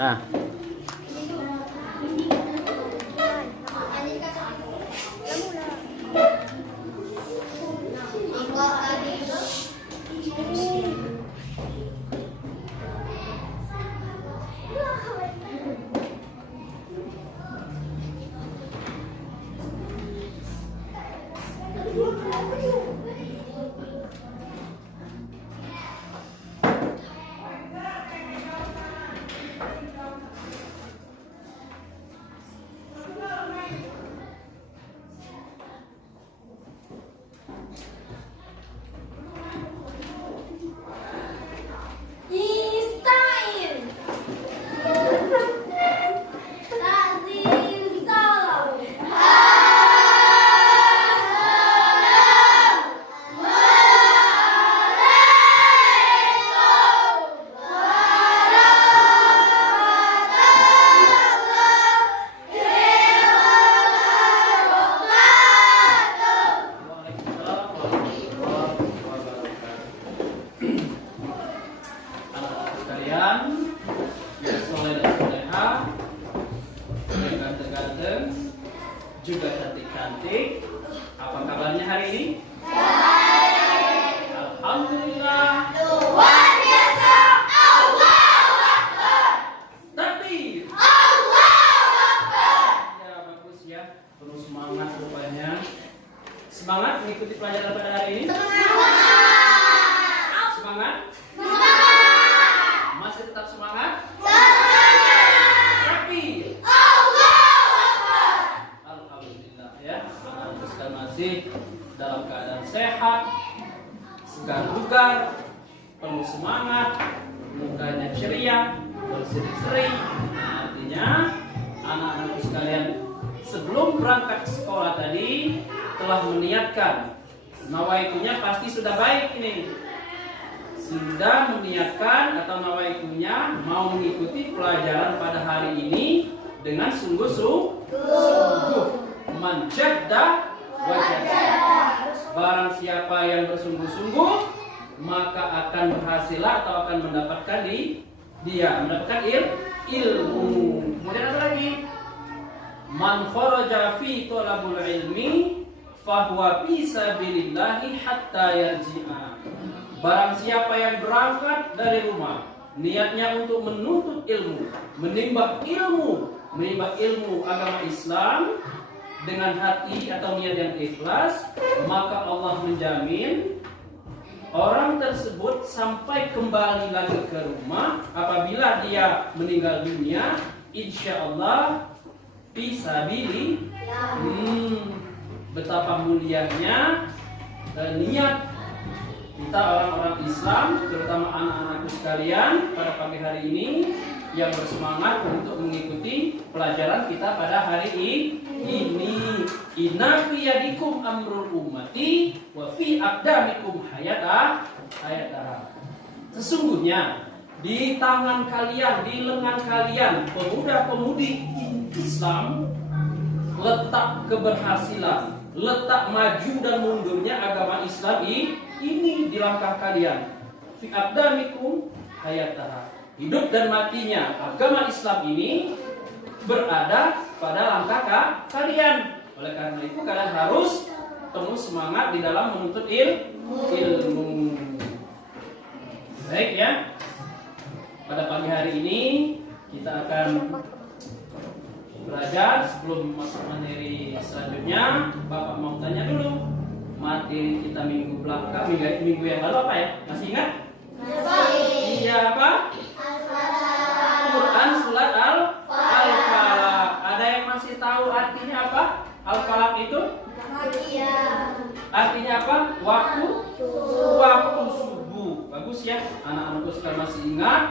Nah, juga cantik-cantik. Apa kabarnya hari ini? Baik. Alhamdulillah. Luar biasa. Allahu Akbar. Takbir. Allahu Akbar. Ya bagus ya. Terus semangat rupanya. Semangat mengikuti pelajaran pada hari ini? Semangat. Semangat? Semangat. Masih tetap semangat? Masih dalam keadaan sehat, segar bugar, penuh semangat, mukanya ceria, berseri-seri. Artinya anak-anakku sekalian sebelum berangkat ke sekolah tadi telah meniatkan, nawaitunya pasti sudah baik ini. Sudah meniatkan atau nawaitunya mau mengikuti pelajaran pada hari ini dengan sungguh-sungguh. Man jadda wajah. Barang siapa yang bersungguh-sungguh maka akan berhasil atau akan mendapatkan mendapatkan ilmu. Kemudian apa lagi? Man kharaja fi talabul ilmi fahuwa fi sabilillahi hatta yarji'a. Barang siapa yang berangkat dari rumah niatnya untuk menuntut ilmu, menimba ilmu agama Islam dengan hati atau niat yang ikhlas, maka Allah menjamin orang tersebut sampai kembali lagi ke rumah apabila dia meninggal dunia, insya Allah fisabilillah. Betapa mulianya niat kita orang-orang Islam, terutama anak-anakku sekalian pada pagi hari ini yang bersemangat untuk mengikuti pelajaran kita pada hari ini. Inna fi yadikum amrul ummati wa fi aqdamikum hayatah. Sesungguhnya di tangan kalian, di lengan kalian, pemuda-pemudi Islam, letak keberhasilan, letak maju dan mundurnya agama Islam ini di langkah kalian. Fi aqdamikum hayatah. Hidup dan matinya agama Islam ini berada pada langkah kalian. Oleh karena itu kalian harus penuh semangat di dalam menuntut ilmu. Baik ya. Pada pagi hari ini kita akan belajar. Sebelum masuk materi selanjutnya, Bapak mau tanya dulu. Materi kita minggu yang lalu apa ya? Masih ingat? Iya apa? Quran surat Al-Falaq. Ada yang masih tahu artinya apa? Al-Falaq itu? Artinya apa? Waktu subuh. Bagus ya. Anak-anakku sekarang masih ingat.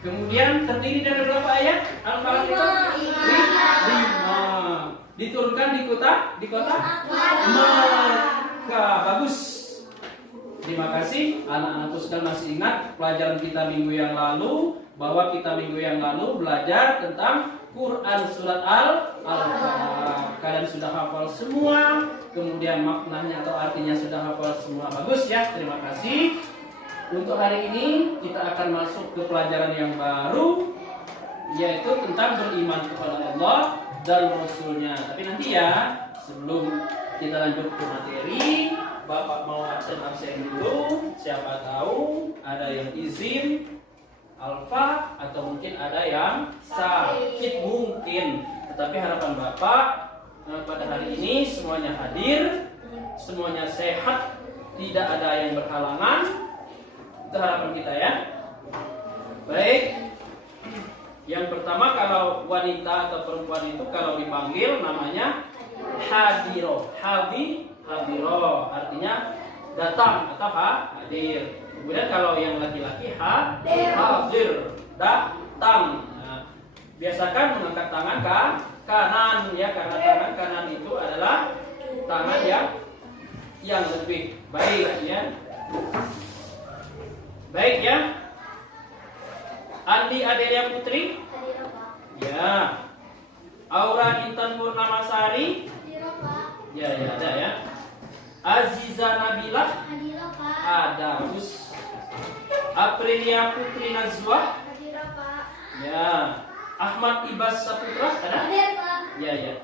Kemudian terdiri dari berapa ayat? Al-Falaq itu? 5. Diturunkan di kota Makkah. Bagus. Terima kasih. Anak-anakku sekarang masih ingat pelajaran kita minggu yang lalu, bahwa kita minggu yang lalu belajar tentang Quran surat Al-Falaq. Kalian sudah hafal semua, kemudian maknanya atau artinya sudah hafal semua. Bagus ya, terima kasih. Untuk hari ini kita akan masuk ke pelajaran yang baru, yaitu tentang beriman kepada Allah dan Rasulnya. Tapi nanti ya, sebelum kita lanjut ke materi, Bapak mau absen-absen dulu. Siapa tahu ada yang izin alfa atau mungkin ada yang sakit mungkin. Tetapi harapan Bapak pada hari ini semuanya hadir, semuanya sehat, tidak ada yang berhalangan. Itu harapan kita ya. Baik. Yang pertama, kalau wanita atau perempuan itu kalau dipanggil namanya hadiro. Hadiro artinya datang atau hadir. Kemudian kalau yang laki-laki hadir, datang. Nah, biasakan mengangkat tangan ke kanan ya, karena tangan kanan itu adalah tangan yang lebih baik ya. Baik ya. Andi Adelia Putri? Hadir, Pak. Ya. Aura Intan Purnamasari? Hadir, Pak. Ya, ada ya. Aziza Nabila? Hadir, Pak. Ada. Terus Aprilia Putri Nazwa? Hadir, Pak. Ya. Ahmad Ibas Saputra? Ada? Hadir, Pak. Ya.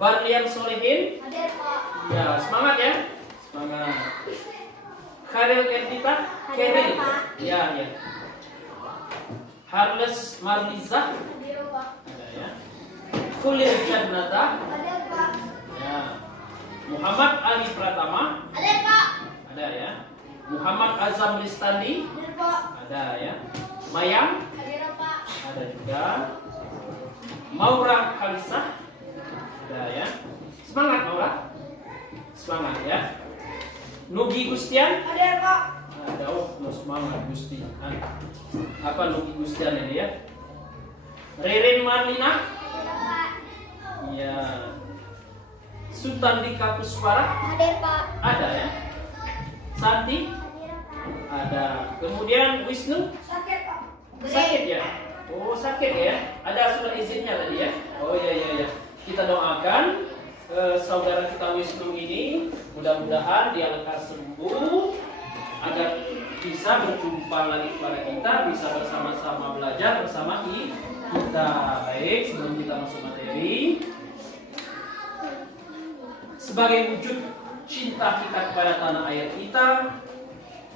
Barlian Solehin? Hadir, Pak. Ya, semangat ya. Semangat. Kharil Erdita? Hadir, Keril? Pak. Ya. Harles Marliza? Hadir, Pak. Ada ya. Kulir Jannata? Hadir, Pak. Ya. Muhammad Ali Pratama? Hadir, Pak. Ada ya. Muhammad Azam Listandi? Hadir, Pak. Ada ya. Mayang? Hadir, Pak. Ada juga. Maura Kalisah? Ada ya. Semangat Maura. Semangat ya. Nugi Gustian? Hadir, Pak. Ada. Oh, semangat Gusti. Apa Nugi Gustian ini ya? Ririn Marlina? Hadir, Pak. Ya. Sultan Dika Kuswara? Hadir, Pak. Ada ya. Santi? Hadir, Pak. Ada. Kemudian Wisnu? Sakit, Pak. Sakit ya? Oh, sakit ya? Ada surat izinnya tadi ya? Oh iya. Kita doakan saudara kita Wisnu ini, mudah-mudahan dia lekas sembuh agar bisa berjumpa lagi kepada kita, bisa bersama-sama belajar bersama kita. Baik, sebelum kita masuk materi, sebagai wujud cinta kita kepada tanah air kita,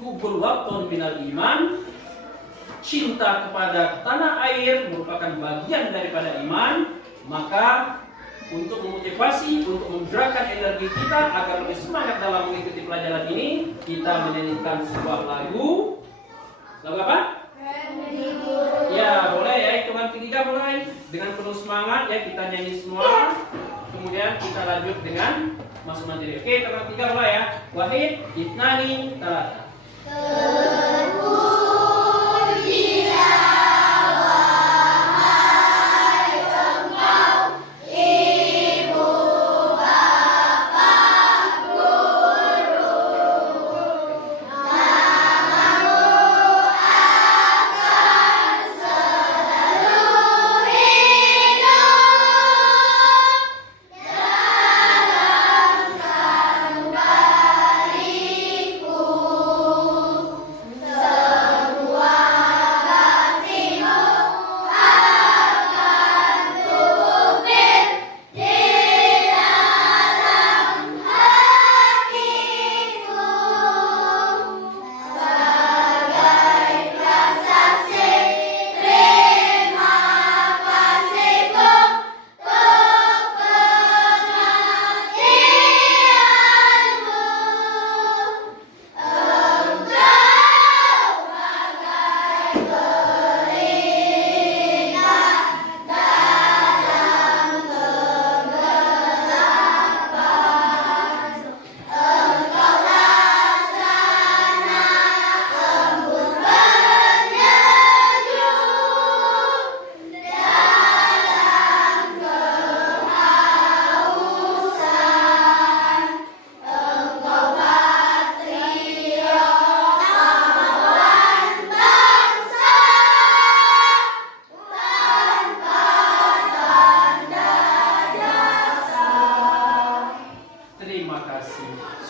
hubul waqtun minal iman, cinta kepada tanah air merupakan bagian daripada iman. Maka untuk memotivasi, untuk menggerakkan energi kita agar lebih semangat dalam mengikuti pelajaran ini, kita menyanyikan sebuah lagu. Lagu apa? Ya, boleh ya, hitungan 3 mulai. Dengan penuh semangat ya, kita nyanyi semua. Kemudian kita lanjut dengan masuk materi. Oke, hitungan 3 mulai ya. Wahid, itnani, talata.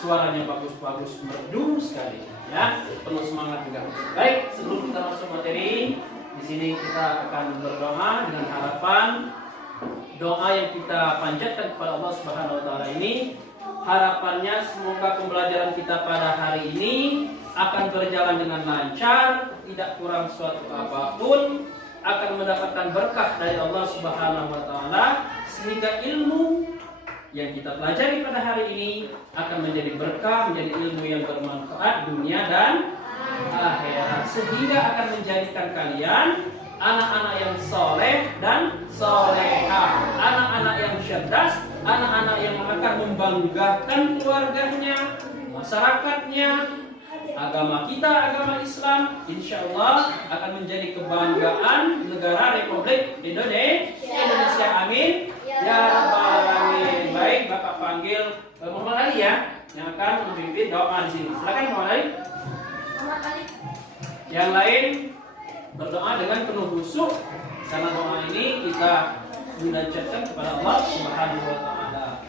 Suaranya bagus-bagus, merdu sekali ya, penuh semangat juga. Baik, sebelum kita masuk materi, di sini kita kita akan berdoa dengan harapan doa yang kita panjatkan kepada Allah Subhanahu wa taala ini, harapannya semoga pembelajaran kita pada hari ini akan berjalan dengan lancar, tidak kurang suatu apapun, akan mendapatkan berkah dari Allah Subhanahu wa taala, sehingga ilmu yang kita pelajari pada hari ini akan menjadi berkah, menjadi ilmu yang bermanfaat dunia dan akhirat, sehingga akan menjadikan kalian anak-anak yang soleh dan solehah, anak-anak yang cerdas, anak-anak yang akan membanggakan keluarganya, masyarakatnya, agama kita, agama Islam, insya Allah akan menjadi kebanggaan negara Republik Indonesia. Amin ya rabbal alamin. Baik, Bapak panggil Muhammad Ali ya, yang akan memimpin doa di sini. Silakan Muhammad Ali. Yang lain berdoa dengan penuh khusyuk, karena doa ini kita munajatkan kepada Allah Subhanahu wa taala.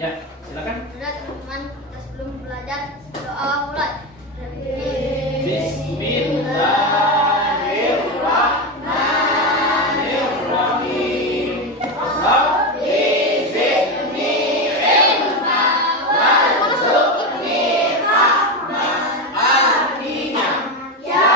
Ya, silakan. Sudah teman-teman, kita sebelum belajar doa mulai. Bismillahirrahmanirrahim. Rabbi zidni ilma warzuqni rahmah. Artinya, ya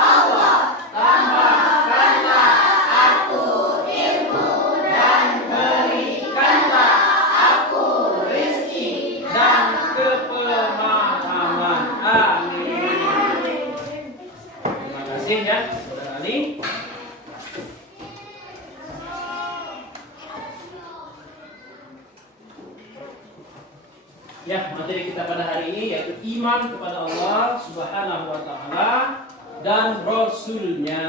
Allah, tambahkanlah aku ilmu dan berikanlah aku rezeki dan kepemahaman. Amin. Terima kasih ya, Saudara Ali. Ya, materi kita pada hari ini yaitu iman kepada Allah Subhanahu wa taala dan Rasul-Nya.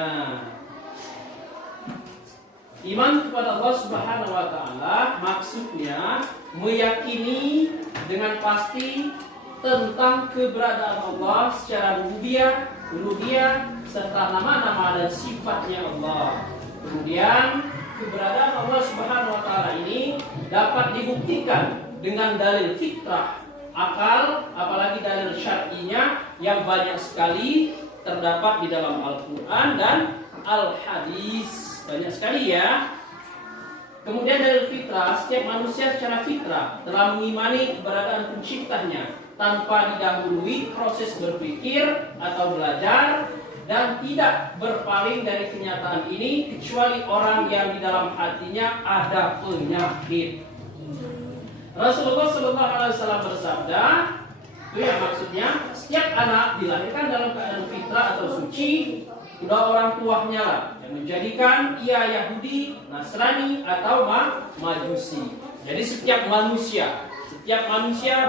Iman kepada Allah Subhanahu wa taala maksudnya meyakini dengan pasti tentang keberadaan Allah secara rububiyah, uluhiyah, serta nama-nama dan sifatnya Allah. Kemudian keberadaan Allah Subhanahu wa taala ini dapat dibuktikan dengan dalil fitrah, akal, apalagi dalil syar'inya yang banyak sekali terdapat di dalam Al-Qur'an dan Al-Hadis. Banyak sekali ya. Kemudian dalil fitrah, setiap manusia secara fitrah telah mengimani keberadaan penciptanya tanpa didahului proses berpikir atau belajar, dan tidak berpaling dari kenyataan ini kecuali orang yang di dalam hatinya ada penyakit. Rasulullah SAW bersabda, itu yang maksudnya setiap anak dilahirkan dalam keadaan fitrah atau suci, kedua orang tuanya lah yang menjadikan ia Yahudi, Nasrani atau Majusi. Jadi setiap manusia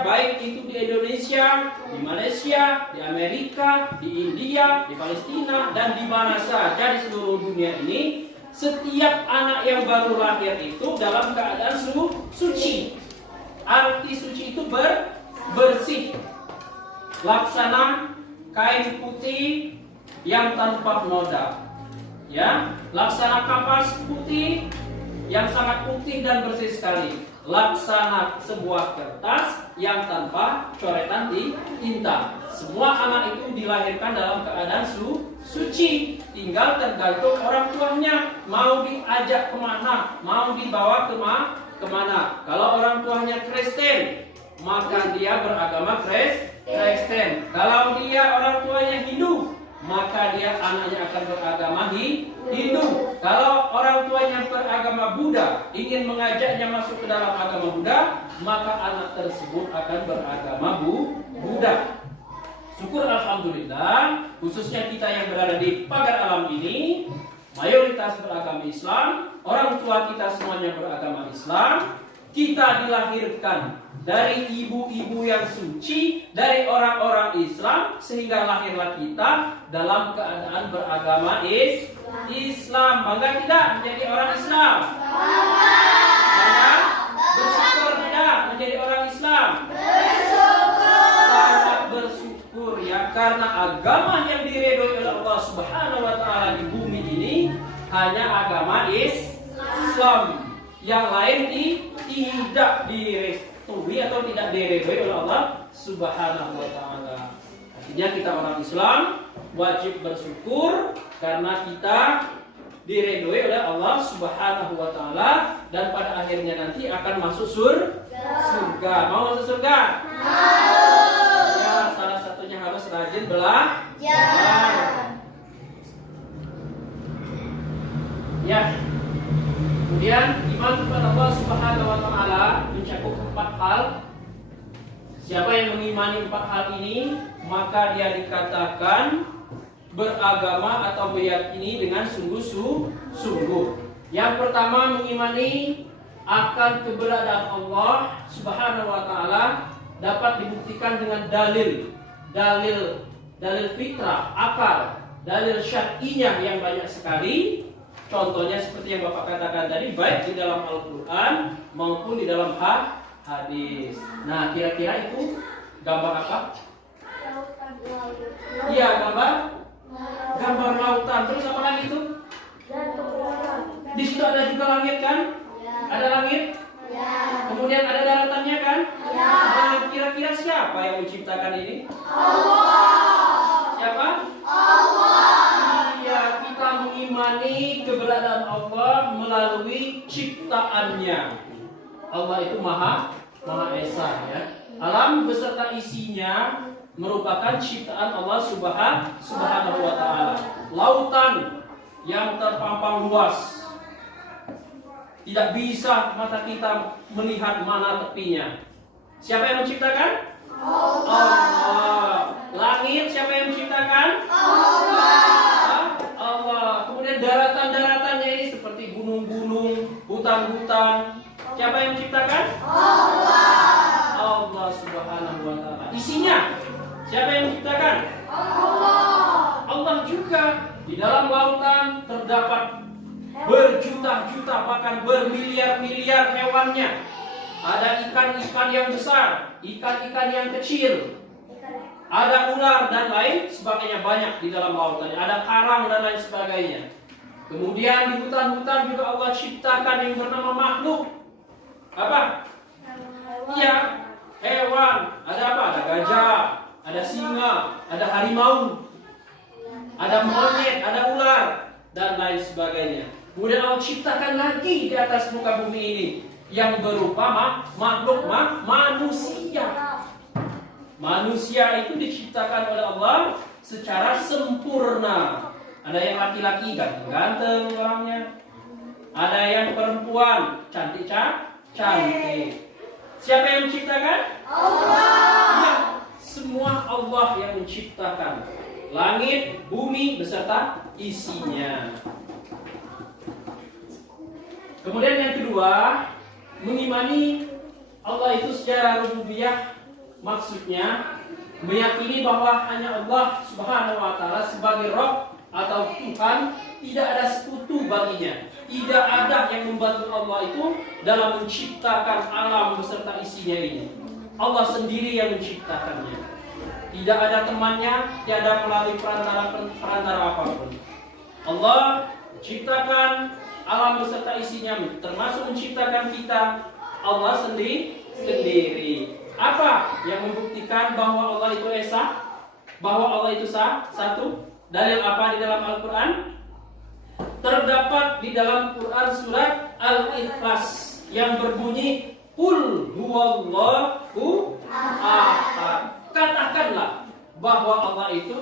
baik itu di Indonesia, di Malaysia, di Amerika, di India, di Palestina, dan di mana saja di seluruh dunia ini, setiap anak yang baru lahir itu dalam keadaan suci. Arti suci itu bersih, laksana kain putih yang tanpa noda, ya, laksana kapas putih yang sangat putih dan bersih sekali, laksana sebuah kertas yang tanpa coretan tinta. Semua anak itu dilahirkan dalam keadaan suci, tinggal tergantung orang tuanya mau diajak kemana, mau dibawa kemana. Kalau orang tuanya Kristen, maka dia beragama Kristen. Kalau dia orang tuanya Hindu, maka dia anaknya akan beragama Hindu. Kalau orang tuanya beragama Buddha, ingin mengajaknya masuk ke dalam agama Buddha, maka anak tersebut akan beragama Buddha. Syukur alhamdulillah, khususnya kita yang berada di pagar alam ini, mayoritas beragama Islam, orang tua kita semuanya beragama Islam. Kita dilahirkan dari ibu-ibu yang suci, dari orang-orang Islam, sehingga lahirlah kita dalam keadaan beragama Islam. Bangga tidak menjadi orang Islam? Bangga? Bersyukur tidak menjadi orang Islam? Sangat bersyukur ya, karena agama yang diridhoi oleh Allah Subhanahu wa taala di bumi ini hanya agama Islam. Yang lain tidak direstui atau tidak diridhoi oleh Allah Subhanahu wa taala. Artinya kita orang Islam wajib bersyukur karena kita diridhoi oleh Allah Subhanahu wa taala dan pada akhirnya nanti akan masuk surga. Mau masuk surga? Ya, salah satunya harus rajin belajar. Ya. Kemudian iman kepada Allah Subhanahu wa taala mencakup 4 hal. Siapa yang mengimani 4 hal ini, maka dia dikatakan beragama atau meyakini dengan sungguh-sungguh. Yang pertama, mengimani akan keberadaan Allah Subhanahu wa taala dapat dibuktikan dengan dalil fitrah, akal, dalil syar'iyyah yang banyak sekali. Contohnya seperti yang Bapak katakan tadi, baik di dalam Al-Qur'an maupun di dalam hadis. Nah, kira-kira itu gambar apa? Iya, gambar lautan. Terus apa lagi itu? Di situ ada juga langit kan? Ada langit? Kemudian ada daratannya kan? Nah, kira-kira siapa yang menciptakan ini? Allah. Siapa? Allah. Iya, kita mengimani keberadaan Allah melalui ciptaannya. Allah itu Maha Esa ya. Alam beserta isinya merupakan ciptaan Allah Subhanahu wa taala. Lautan yang terpampang luas, tidak bisa mata kita melihat mana tepinya. Siapa yang menciptakan? Allah. Langit siapa yang menciptakan? Allah. Kemudian daratan-daratannya ini seperti gunung-gunung, hutan-hutan. Siapa yang menciptakan? Allah Subhanahu wa taala. Isinya siapa yang menciptakan? Allah juga. Di dalam lautan terdapat berjuta-juta bahkan bermiliar-miliar hewannya. Ada ikan-ikan yang besar, ikan-ikan yang kecil. Ada ular dan lain sebagainya, banyak di dalam lautan. Ada karang dan lain sebagainya. Kemudian di hutan-hutan juga Allah ciptakan yang bernama makhluk. Apa? Iya, hewan. Ada apa? Ada gajah, ada singa, ada harimau, ada monyet, ada ular dan lain sebagainya. Kemudian Allah ciptakan lagi di atas muka bumi ini yang berupa makhluk manusia. Manusia itu diciptakan oleh Allah secara sempurna. Ada yang laki-laki ganteng orangnya, ada yang perempuan cantik. Siapa yang menciptakan? Allah. Ya, semua Allah yang menciptakan langit, bumi beserta isinya. Kemudian yang kedua, mengimani Allah itu secara rububiyah, maksudnya meyakini bahwa hanya Allah Subhanahu wa taala sebagai Rabb atau Tuhan, tidak ada sekutu baginya. Tidak ada yang membantu Allah itu dalam menciptakan alam beserta isinya ini. Allah sendiri yang menciptakannya. Tidak ada temannya, tiada melalui perantara apapun. Allah ciptakan alam beserta isinya, termasuk menciptakan kita. Allah sendiri. Apa yang membuktikan bahwa Allah itu Esa? Bahwa Allah itu satu? Dalil apa di dalam Al-Quran? Terdapat di dalam Quran surat Al-Ikhlas yang berbunyi Qul huwallahu ahad. Katakanlah bahwa Allah itu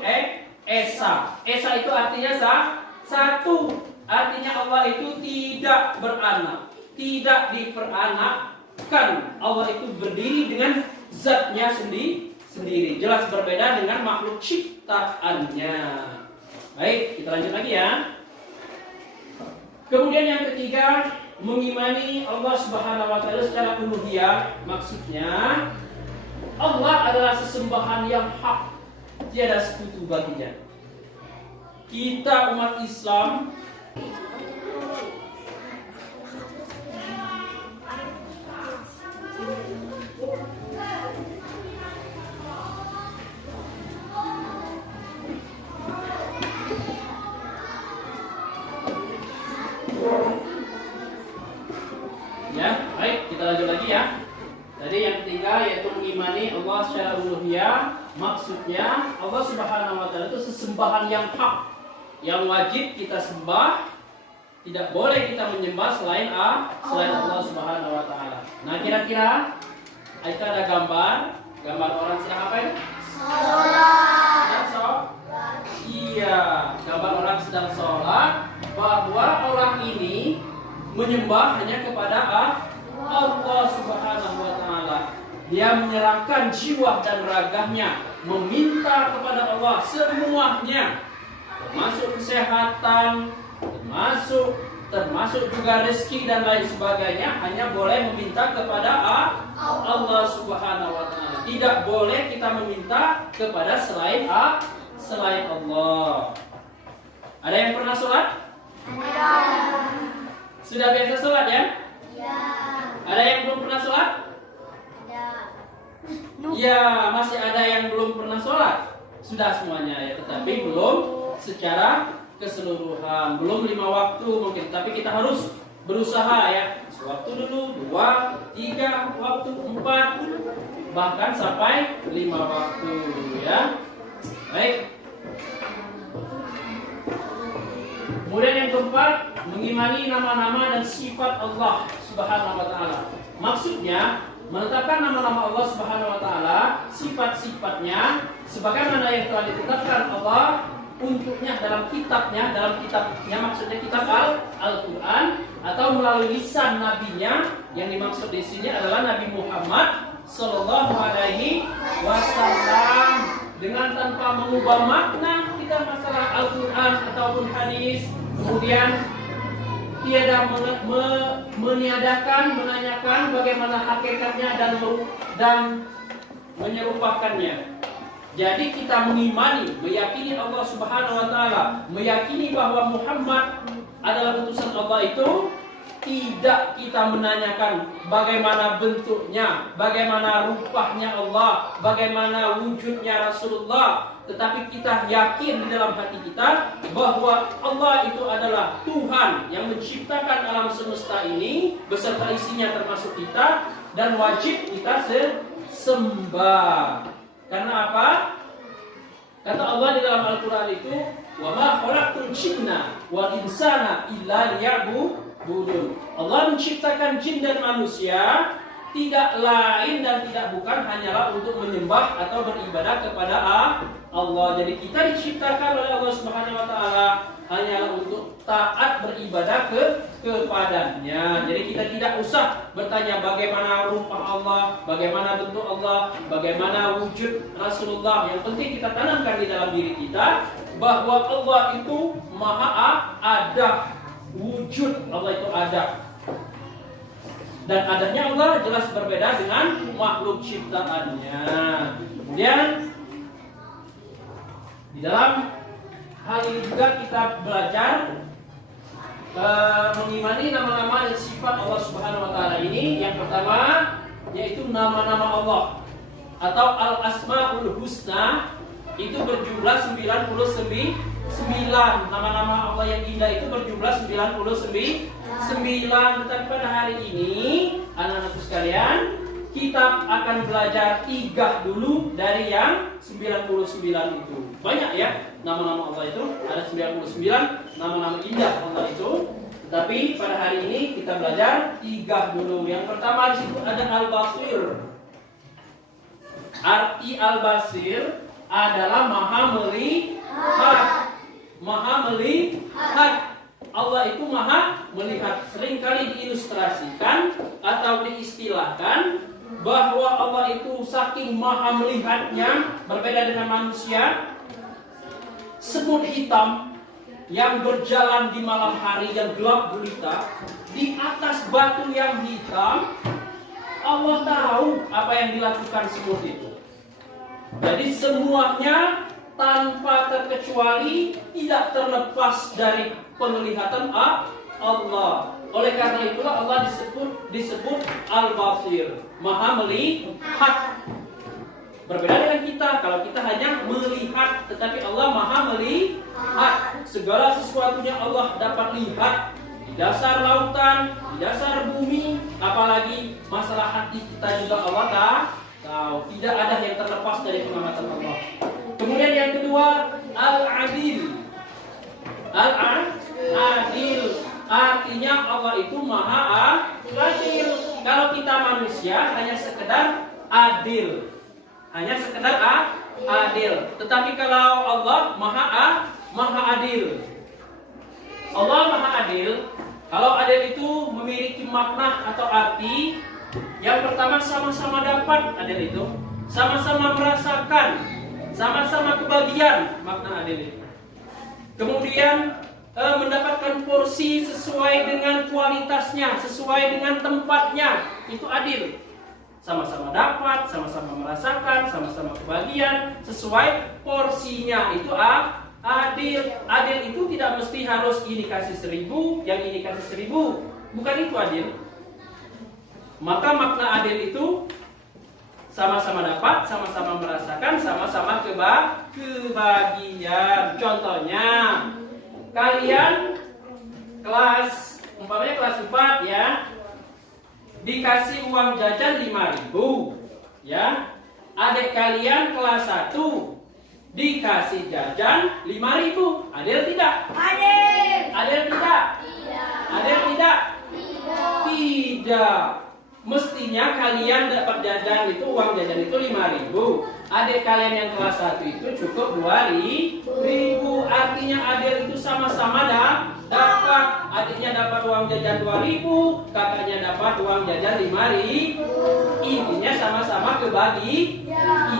Esa. Esa itu artinya satu. Artinya Allah itu tidak beranak, tidak diperanakkan. Allah itu berdiri dengan zatnya sendiri. Jelas berbeda dengan makhluk ciptaannya. Baik, kita lanjut lagi ya. Kemudian yang ketiga, mengimani Allah Subhanahu wa taala secara uluhiyah. Maksudnya Allah adalah sesembahan yang hak, tiada sekutu baginya. Kita umat Islam ya, baik, kita lanjut lagi ya. Tadi yang ketiga yaitu mengimani Allah secara uluhiyah. Maksudnya Allah Subhanahu wa taala itu sesembahan yang hak, yang wajib kita sembah Tidak boleh kita menyembah selain Allah Subhanahu wa taala. Nah, kira-kira itu ada gambar orang sedang apa ini? Sedang iya, gambar orang sedang sholat, bahwa orang ini menyembah hanya kepada Allah Subhanahu wa taala. Dia menyerahkan jiwa dan raganya, meminta kepada Allah semuanya, termasuk kesehatan, termasuk juga rezeki dan lain sebagainya, hanya boleh meminta kepada Allah Subhanahu wa taala. Tidak boleh kita meminta kepada selain Allah. Ada yang pernah sholat? Ada. Sudah biasa sholat ya? Ya. Ada yang belum pernah sholat? Ada. Ya, masih ada yang belum pernah sholat. Sudah semuanya ya, tetapi belum secara keseluruhan, belum 5 waktu mungkin, tapi kita harus berusaha ya. Sewaktu dulu, 2, 3 waktu, 4, bahkan sampai 5 waktu ya. Baik. Kemudian yang keempat, mengimani nama-nama dan sifat Allah Subhanahu wa taala. Maksudnya menetapkan nama-nama Allah Subhanahu wa taala, sifat-sifatnya sebagaimana yang telah ditetapkan Allah untuknya dalam kitabnya maksudnya kitab Al-Qur'an atau melalui lisan nabinya. Yang dimaksud di sini adalah Nabi Muhammad sallallahu alaihi wasallam, dengan tanpa mengubah makna kita masalah Al-Qur'an ataupun hadis. Kemudian tiada meniadakan, menanyakan bagaimana hakikatnya dan menyerupakannya. Jadi kita mengimani, meyakini Allah Subhanahu wa taala, meyakini bahwa Muhammad adalah utusan Allah itu, tidak kita menanyakan bagaimana bentuknya, bagaimana rupanya Allah, bagaimana wujudnya Rasulullah, tetapi kita yakin di dalam hati kita bahwa Allah itu adalah Tuhan yang menciptakan alam semesta ini beserta isinya termasuk kita, dan wajib kita sembah. Karena apa? Kata Allah di dalam Al-Quran itu, wa ma khalaqtul jinna wal insana illa liya'budun. Allah menciptakan jin dan manusia tidak lain dan tidak bukan hanyalah untuk menyembah atau beribadah kepada Allah. Jadi kita diciptakan oleh Allah Subhanahu wa taala hanyalah untuk taat beribadah kepadanya. Jadi kita tidak usah bertanya bagaimana rupa Allah, bagaimana bentuk Allah, bagaimana wujud Rasulullah. Yang penting kita tanamkan di dalam diri kita bahwa Allah itu maha ada, wujud Allah itu ada. Dan adanya Allah jelas berbeda dengan makhluk ciptaannya. Kemudian di dalam hal ini juga kita belajar mengimani nama-nama dan sifat Allah Subhanahu wa taala ini. Yang pertama yaitu nama-nama Allah atau Al-Asmaul Husna, itu berjumlah 99. Nama-nama Allah yang indah itu berjumlah 99. Tetapi pada hari ini anak-anakku sekalian, kita akan belajar 3 dulu dari yang 99 itu. Banyak ya nama-nama Allah itu, ada 99 nama-nama indah Allah itu. Tetapi pada hari ini kita belajar 3 dulu. Yang pertama di situ ada Al-Basir. Arti Al-Basir adalah Maha melihat. Maha melihat. Allah itu Maha melihat. Seringkali diilustrasikan atau diistilahkan bahwa Allah itu saking Maha melihatnya, berbeda dengan manusia. Semut hitam yang berjalan di malam hari yang gelap gulita di atas batu yang hitam, Allah tahu apa yang dilakukan semut itu. Jadi semuanya tanpa terkecuali tidak terlepas dari penglihatan Allah. Oleh karena itulah Allah disebut Al-Basir, Maha melihat. Berbeda dengan kita, kalau kita hanya melihat, tetapi Allah Maha melihat. Segala sesuatunya Allah dapat lihat, di dasar lautan, di dasar bumi, apalagi masalah hati kita juga Allah tahu. Tidak ada yang terlepas dari pengamatan Allah. Kemudian yang kedua, Al-Adil. Al-Adil Artinya Allah itu maha adil. Kalau kita manusia hanya sekedar adil. Hanya sekedar adil. Tetapi kalau Allah maha adil. Allah maha adil. Kalau adil itu memiliki makna atau arti. Yang pertama, sama-sama dapat adil itu. Sama-sama merasakan. Sama-sama kebagian makna adil itu. Kemudian mendapatkan porsi sesuai dengan kualitasnya, sesuai dengan tempatnya, itu adil. Sama-sama dapat, sama-sama merasakan, sama-sama kebagian, sesuai porsinya, itu adil. Adil itu tidak mesti harus ini kasih 1000, yang ini kasih 1000. Bukan itu adil. Maka makna adil itu sama-sama dapat, sama-sama merasakan, sama-sama kebagian. Contohnya, kalian umpamanya kelas 4 ya, dikasih uang jajan 5.000 ya. Adik kalian kelas 1 dikasih jajan 5.000. Adil tidak? Adil. Adil tidak? Tidak. Adil tidak? Tidak. Tidak. Mestinya kalian dapat jajan itu, uang jajan itu 5.000. Adik kalian yang kelas 1 itu cukup 2.000. Artinya adil itu sama-sama dapat. Adiknya dapat uang jajan 2.000, kakaknya dapat uang jajan 5.000. Intinya sama-sama kebagi.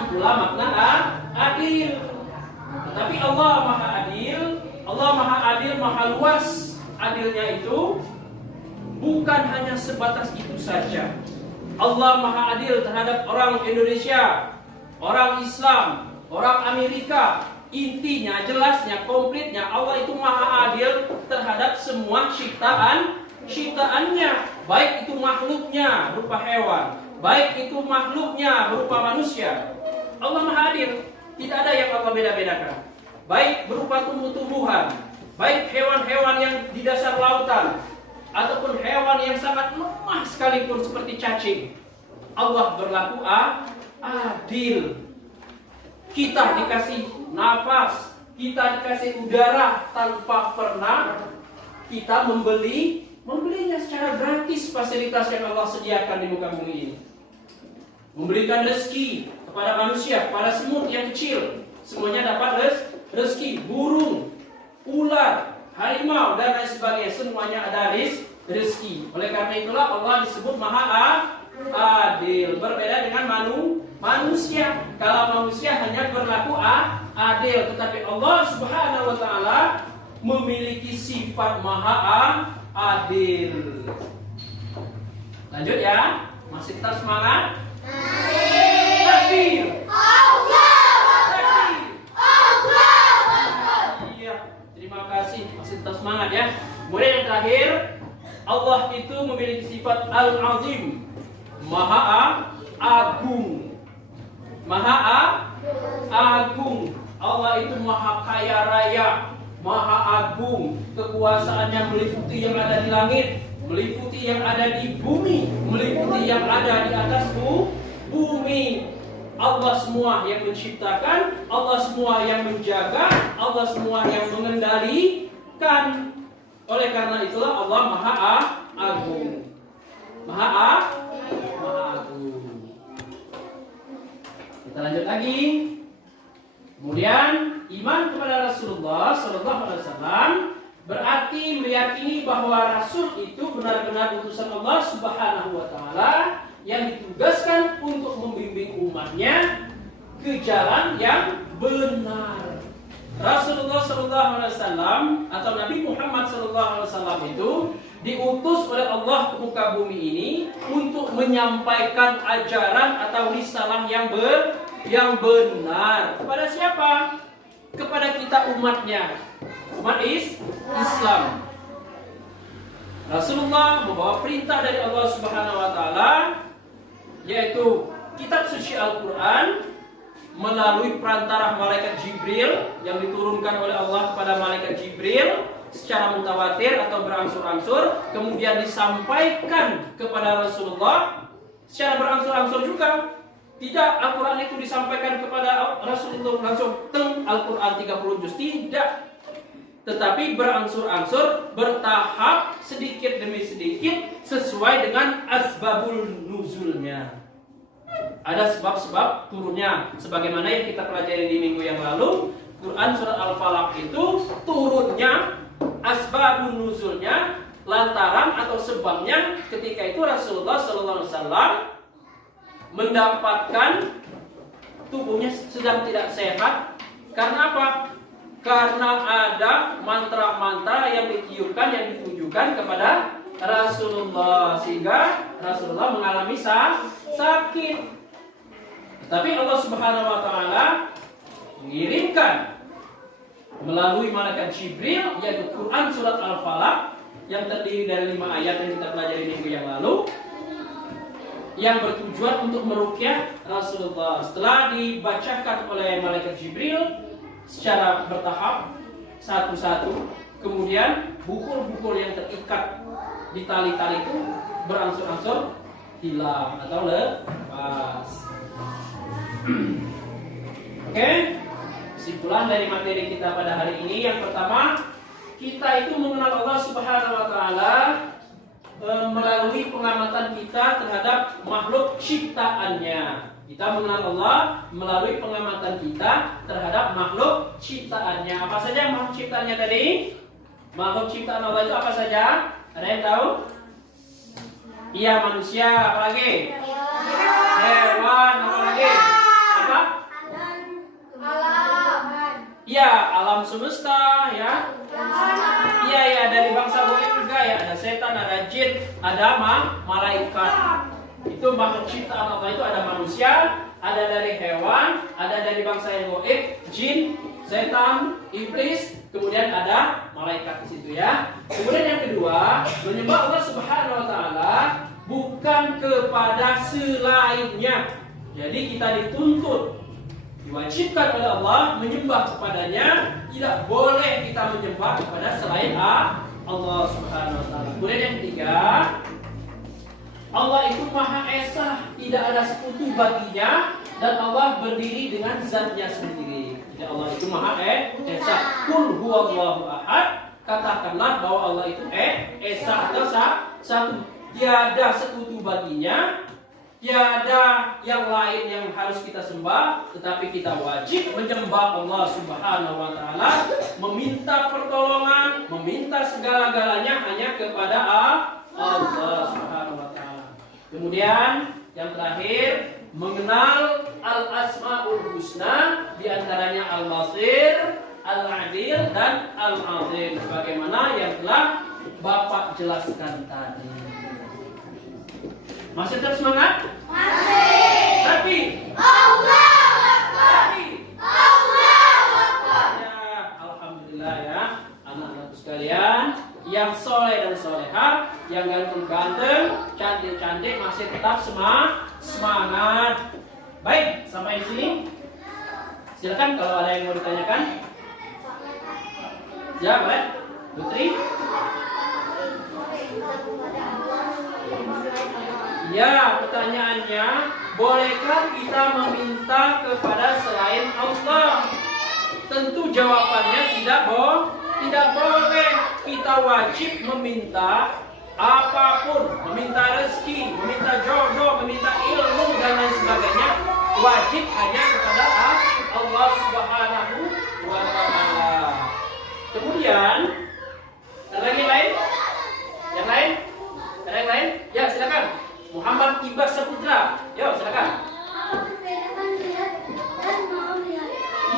Itulah makna adil. Tetapi Allah maha adil. Allah maha adil, maha luas. Adilnya itu bukan hanya sebatas itu saja. Allah maha adil terhadap orang Indonesia, orang Islam, orang Amerika. Intinya, jelasnya, komplitnya, Allah itu maha adil terhadap semua ciptaannya. Baik itu makhluknya berupa hewan, baik itu makhluknya berupa manusia. Allah maha adil. Tidak ada yang Allah beda-bedakan. Baik berupa tumbuh-tumbuhan, baik hewan-hewan yang di dasar lautan, ataupun hewan yang sangat lemah sekalipun seperti cacing. Allah berlaku adil. Kita dikasih nafas, kita dikasih udara tanpa pernah kita membelinya secara gratis, fasilitas yang Allah sediakan di muka bumi ini. Memberikan rezeki kepada manusia, kepada semut yang kecil, semuanya dapat rezeki. Burung, ular, harimau dan lain sebagainya, semuanya ada rezeki. Oleh karena itulah Allah disebut maha adil. Berbeda dengan manusia. Kalau manusia hanya berlaku adil, tetapi Allah Subhanahu wa taala memiliki sifat maha adil. Lanjut ya. Masih tetap semangat? Takbir. Iya, terima kasih. Masih tetap semangat ya. Kemudian yang terakhir, Allah itu memiliki sifat Al-Azim, Maha Agung. Maha Agung. Allah itu Maha Kaya Raya, Maha Agung. Kekuasaannya meliputi yang ada di langit, meliputi yang ada di bumi, meliputi yang ada di atas bumi. Allah semua yang menciptakan, Allah semua yang menjaga, Allah semua yang mengendalikan. Oleh karena itulah Allah Maha Agung. Maha Agung. Kita lanjut lagi. Kemudian iman kepada Rasulullah Sallallahu Alaihi Wasallam berarti meyakini bahwa Rasul itu benar-benar utusan Allah Subhanahu Wa Taala yang ditugaskan untuk membimbing umatnya ke jalan yang benar. Rasulullah Sallallahu Alaihi Wasallam atau Nabi Muhammad Sallallahu Alaihi Wasallam itu diutus oleh Allah ke muka bumi ini untuk menyampaikan ajaran atau risalah yang benar. Kepada siapa? Kepada kita umatnya, umat Islam. Rasulullah membawa perintah dari Allah Subhanahu Wa Taala, yaitu kitab suci Al-Quran melalui perantara malaikat Jibril yang diturunkan oleh Allah kepada malaikat Jibril secara mutawatir atau berangsur-angsur, kemudian disampaikan kepada Rasulullah secara berangsur-angsur juga. Tidak Al-Quran itu disampaikan kepada Rasulullah langsung Al-Quran 30 juz, tidak. tetapi berangsur-angsur, bertahap, sedikit demi sedikit sesuai dengan asbabul nuzulnya. Ada sebab-sebab turunnya, sebagaimana yang kita pelajari di minggu yang lalu. Quran surat Al-Falaq itu turunnya, asbabun nuzulnya, lantaran atau sebabnya ketika itu Rasulullah SAW mendapatkan tubuhnya sedang tidak sehat. Karena apa? Karena ada mantra-mantra yang ditiupkan, yang ditujukan kepada Rasulullah, sehingga Rasulullah mengalami sakit. Tapi Allah Subhanahu wa taala mengirimkan melalui malaikat Jibril, yaitu Quran surat Al-Falaq yang terdiri dari 5 ayat yang kita pelajari minggu yang lalu, yang bertujuan untuk meruqyah Rasulullah. Setelah dibacakan oleh malaikat Jibril secara bertahap satu-satu, kemudian bukur-bukur yang terikat di tali-tali itu berangsur-angsur hilang atau lepas. Oke, kesimpulan dari materi kita pada hari ini, yang pertama, kita itu mengenal Allah Subhanahu wa taala melalui pengamatan kita terhadap makhluk ciptaannya. Kita mengenal Allah melalui pengamatan kita terhadap makhluk ciptaannya. Apa saja makhluk ciptaannya tadi? Makhluk ciptaan Allah itu apa saja? Ada yang tahu? Iya, manusia, apa lagi? Hewan, apa lagi? Apa? Iya, alam semesta, ya. Iya, ya, dari bangsa goib juga ya. Ada setan, ada jin, ada malaikat. Itu makhluk ciptaan Allah itu ada manusia, ada dari hewan, ada dari bangsa yang goib, jin, setan, iblis, kemudian ada malaikat di situ ya. Kemudian yang kedua, menyembah Allah Subhanahu wa taala bukan kepada selainnya. Jadi kita dituntut, diwajibkan oleh Allah menyembah kepadanya, tidak boleh kita menyembah kepada selain Allah Subhanahu wa taala. Kemudian yang ketiga, Allah itu Maha Esa, tidak ada sekutu baginya, dan Allah berdiri dengan zatnya sendiri. Jadi Allah itu Maha Esa. Qul huwallahu ahad, katakanlah bahwa Allah itu Esa atau satu, tiada sekutu baginya, tiada yang lain yang harus kita sembah, tetapi kita wajib menyembah Allah Subhanahu wa taala, meminta pertolongan, meminta segala-galanya hanya kepada Allah Subhanahu wa taala. Kemudian yang terakhir, mengenal al-asmaul husna, diantaranya al-basir, al-adil, dan al-azim, sebagaimana yang telah Bapak jelaskan tadi. Masih tetap semangat? Masih. Tapi Allahu Akbar. Allahu Akbar. Ya, alhamdulillah ya, anak-anakku sekalian, yang soleh dan solehah, yang ganteng-ganteng, cantik-cantik, masih tetap semangat. Baik, sampai di sini. Silakan kalau ada yang mau ditanyakan. Ya, boleh. Putri. Ya, pertanyaannya, bolehkah kita meminta kepada selain Allah? Tentu jawabannya tidak boleh. Kita wajib meminta apapun, meminta rezeki, meminta jodoh, meminta ilmu dan lain sebagainya, wajib hanya kepada Allah Subhanahu wa taala. Kemudian, ada lagi lain? Yang lain? Ada yang lain? Ya, silakan. Muhammad Ibas Saputra. Yo, silakan.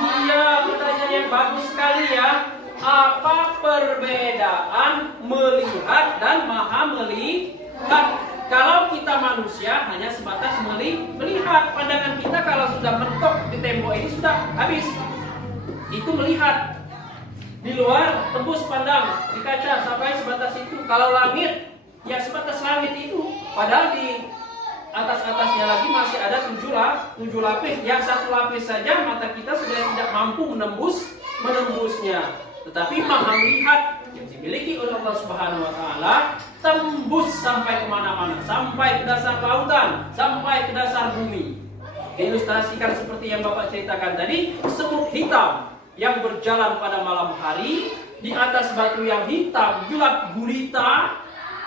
Iya, pertanyaan yang bagus sekali ya. Apa perbedaan melihat dan maha melihat? Kalau kita manusia hanya sebatas melihat. Pandangan kita kalau sudah mentok di tembok ini sudah habis. Itu melihat. Di luar tembus pandang, di kaca sampai sebatas itu. Kalau langit, ya sebatas langit itu. Padahal di atas-atasnya lagi masih ada 7 lapis. Yang 1 lapis saja mata kita sudah tidak mampu menembusnya. Tetapi maha melihat yang dimiliki oleh Allah Subhanahu wa taala tembus sampai kemana-mana, sampai ke dasar lautan, sampai ke dasar bumi. Ilustrasikan seperti yang Bapak ceritakan tadi, semut hitam yang berjalan pada malam hari di atas batu yang hitam, gelap gulita,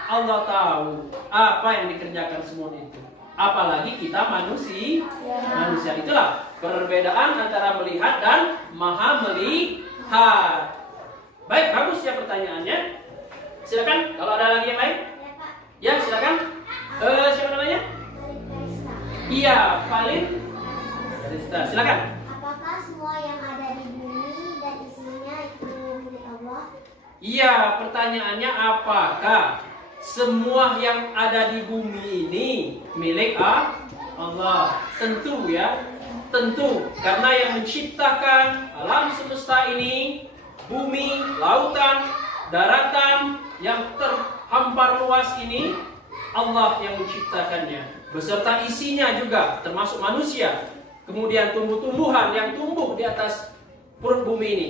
Allah tahu apa yang dikerjakan semua itu. Apalagi kita manusia. Itulah perbedaan antara melihat dan maha melihat. Baik, bagus ya pertanyaannya. Silakan kalau ada lagi yang lain. Ya, silakan. Siapa namanya? Iya, Valin. Silakan. Apakah semua yang ada di bumi dan isinya itu milik Allah? Iya, pertanyaannya apakah semua yang ada di bumi ini milik Allah? Tentu ya, tentu. Karena yang menciptakan alam semesta ini, bumi, lautan, daratan yang terhampar luas ini, Allah yang menciptakannya. Beserta isinya juga, termasuk manusia. Kemudian tumbuh-tumbuhan yang tumbuh di atas perut bumi ini.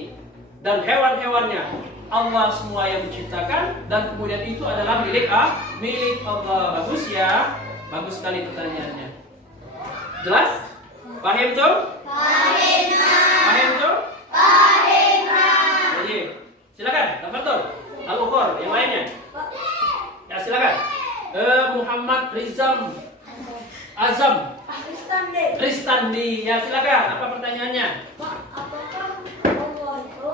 Dan hewan-hewannya. Allah semua yang menciptakan. Dan kemudian itu adalah milik Allah. Bagus ya. Bagus sekali pertanyaannya. Jelas? Paham tuh? Paham tuh? Jadi, silakan. Tafadhol. Al-Ukhor, yang lainnya. Ya, silakan. Muhammad Rizam Azam Ristandi. Ya, silakan. Apa pertanyaannya? Pak, apakah Allah itu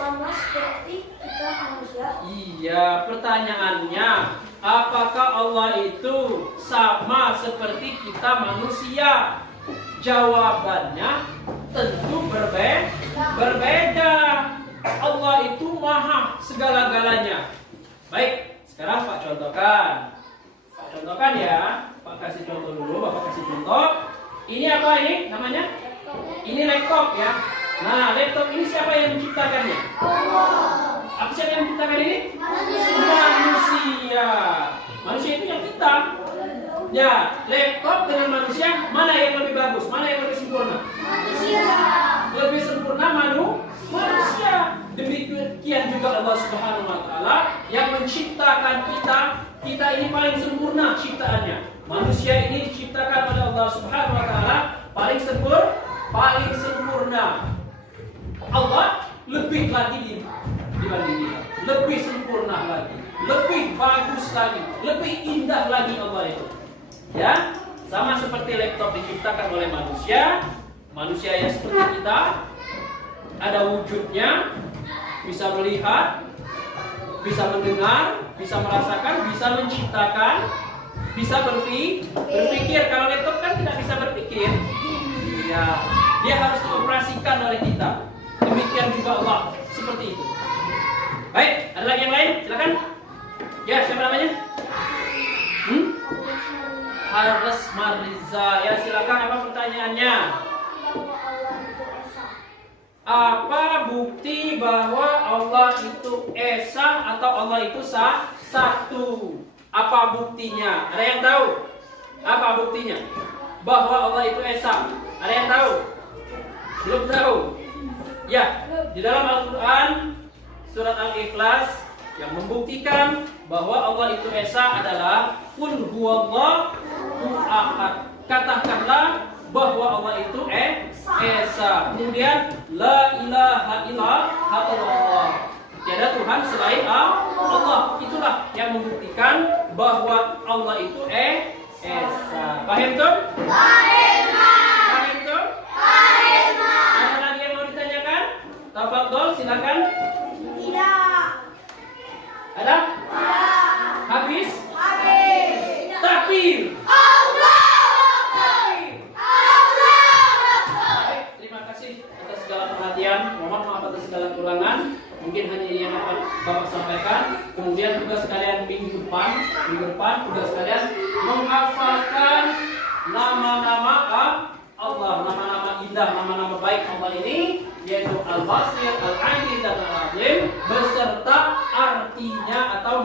sama seperti kita manusia? Iya, pertanyaannya, apakah Allah itu sama seperti kita manusia? Jawabannya tentu berbeda. Allah itu maha segala-galanya. Baik, sekarang Pak contohkan. Pak contohkan ya. Pak kasih contoh dulu, Bapak kasih contoh. Ini apa ini namanya? Ini laptop ya. Nah, laptop ini siapa yang menciptakannya? Allah. Apa siapa yang menciptakan ini? Manusia. Manusia itu yang kita. Ya, laptop dengan manusia, mana yang lebih bagus? Mana yang lebih sempurna? Manusia. Lebih sempurna manusia. Demikian juga Allah Subhanahu wa taala yang menciptakan kita. Kita ini paling sempurna ciptaannya. Manusia ini diciptakan oleh Allah Subhanahu wa taala paling sempurna. Allah lebih lagi dibanding kita. Lebih sempurna lagi, lebih bagus lagi, lebih indah lagi Allah itu. Ya, sama seperti laptop diciptakan oleh manusia. Manusia yang seperti kita, ada wujudnya, bisa melihat, bisa mendengar, bisa merasakan, bisa menciptakan, bisa berpikir. Kalau laptop kan tidak bisa berpikir. Ya, dia harus dioperasikan oleh kita. Demikian juga Allah, seperti itu. Baik, ada lagi yang lain? Silakan. Ya, siapa namanya? Harus Mariza. Ya, silakan. Apa pertanyaannya? Apa bukti bahwa Allah itu esa atau Allah itu satu? Apa buktinya? Ada yang tahu? Apa buktinya? Bahwa Allah itu esa. Ada yang tahu? Belum tahu? Ya, di dalam Al-Quran surat Al-Ikhlas yang membuktikan bahwa Allah itu esa adalah Qul huwallahu ahad. Katakanlah bahwa Allah itu esa. Kemudian la ilaha illallah. Tiada Tuhan selain Allah. Itulah yang membuktikan bahwa Allah itu esa. Paham tuh? Paham tuh? Ada lagi yang mau ditanyakan? Tafadhol, silakan. Tidak. Ada? Habis? Takbir. Baik, terima kasih atas segala perhatian. Mohon maaf atas segala kekurangan. Mungkin hanya ini yang dapat Bapak sampaikan. Kemudian tugas kalian minggu depan tugas kalian menghafalkan nama-nama Allah, nama-nama indah, nama-nama baik Allah ini, yaitu Al-Basir, Al-Alim, dan Al-Azim, beserta artinya atau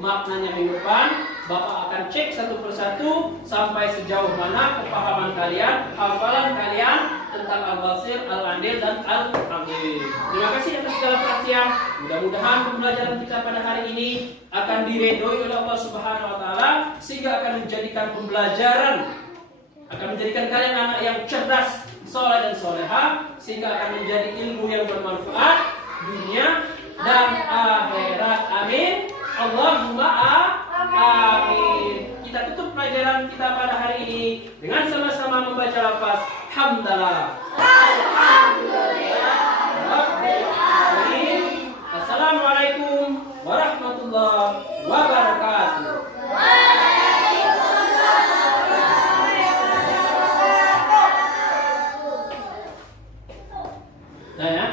maknanya. Minggu depan Bapak akan cek satu persatu sampai sejauh mana kepahaman kalian, hafalan kalian tentang Al-Basir, Al-Adil, dan Al-Azim. Terima kasih atas segala perhatian. Mudah-mudahan pembelajaran kita pada hari ini akan diridhoi oleh Allah Subhanahu wa taala sehingga akan menjadikan kalian anak yang cerdas, soleh dan soleha, sehingga akan menjadi ilmu yang bermanfaat dunia dan akhirat. Amin. Allahumma amin. Kita tutup pelajaran kita pada hari ini dengan sama-sama membaca lafaz hamdalah. Alhamdulillah Rabbil alamin. Assalamualaikum warahmatullahi wabarakatuh. Nah ya.